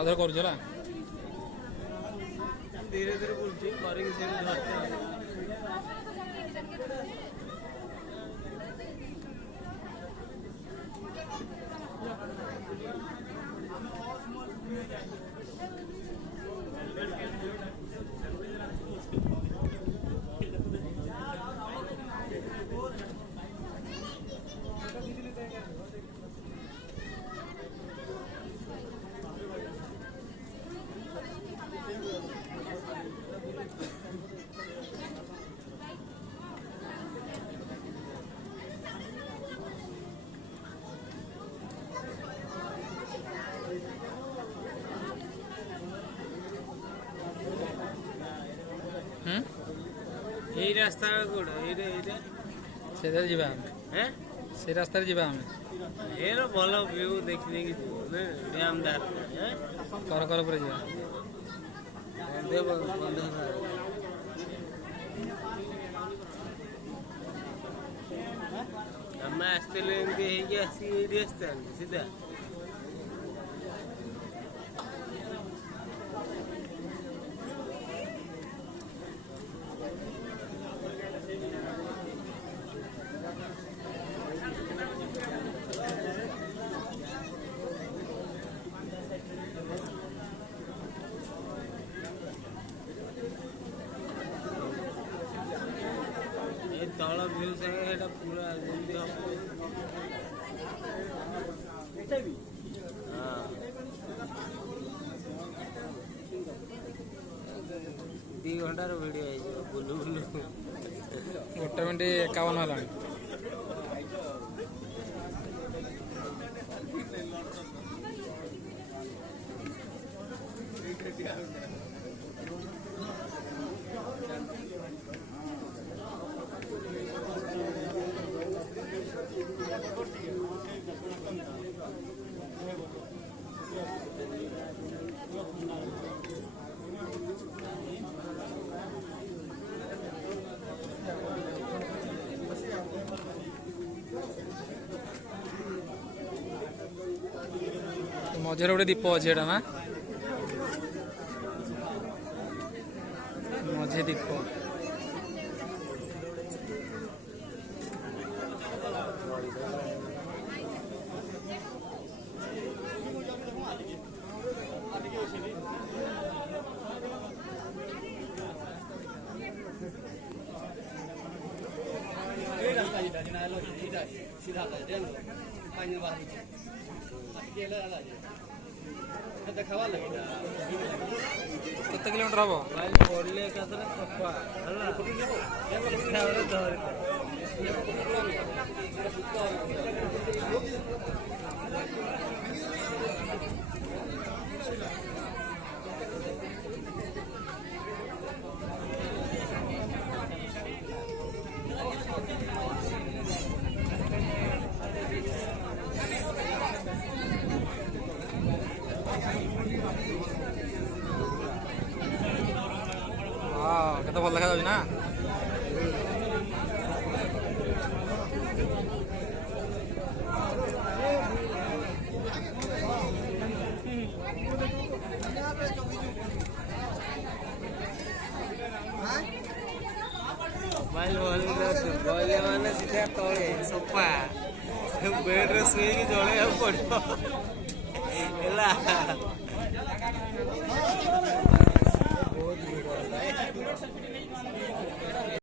ଆଉଥରେ କରୁଛ ନା? ଧୀରେ ଧୀରେ ବୁଲୁଛି କରିକି ସେମିତି ଧରିଛି। এই রাস্তা কোটা এইটা এইটা সেটারে ଯିବା ଆମେ। হ্যাঁ ସେ ରାସ୍ତାରେ ଯିବା ଆମେ। এর ভালো ভিউ দেখি দেখি না ড্যাম দার হ্যাঁ କର କର ପରେ ଯିବା। দেব বন্ধ ଆମେ ଆସିଥିଲେ ଏମିତି ହେଇକି ଆସିକି ଏଇଠି ଆସିଥାନ୍ତି ସିଧା। ତଳ ଭିଉ ସାଙ୍ଗେ ସେଇଟା ପୁରା ଯେମିତି ହବ। ଦି ଘଣ୍ଟାର ଭିଡ଼ିଓ ହେଇଯିବ ବୁଲୁ ବୁଲୁ। 1 ମିନିଟ୍ 51 ହେଲାଣି। ମଝିରେ ଗୋଟେ ଦୀପ ଅଛି ଏଟା ନା? ମଝି ଦୀପ। କେତେ କିଲୋମିଟର ହବ? ପଡ଼ିଲେ ଏକାଥରେ ସଫା ହେଲା ଧରି କେତେ ଭଲ ଦେଖାଯାଉଛି ନା? ଗଲେ ମାନେ ସିଧା ତଳେ ସଫା ବେଡରେ ଶୋଇକି ଜଳେଇବାକୁ ପଡ଼ିବ ହେଲା।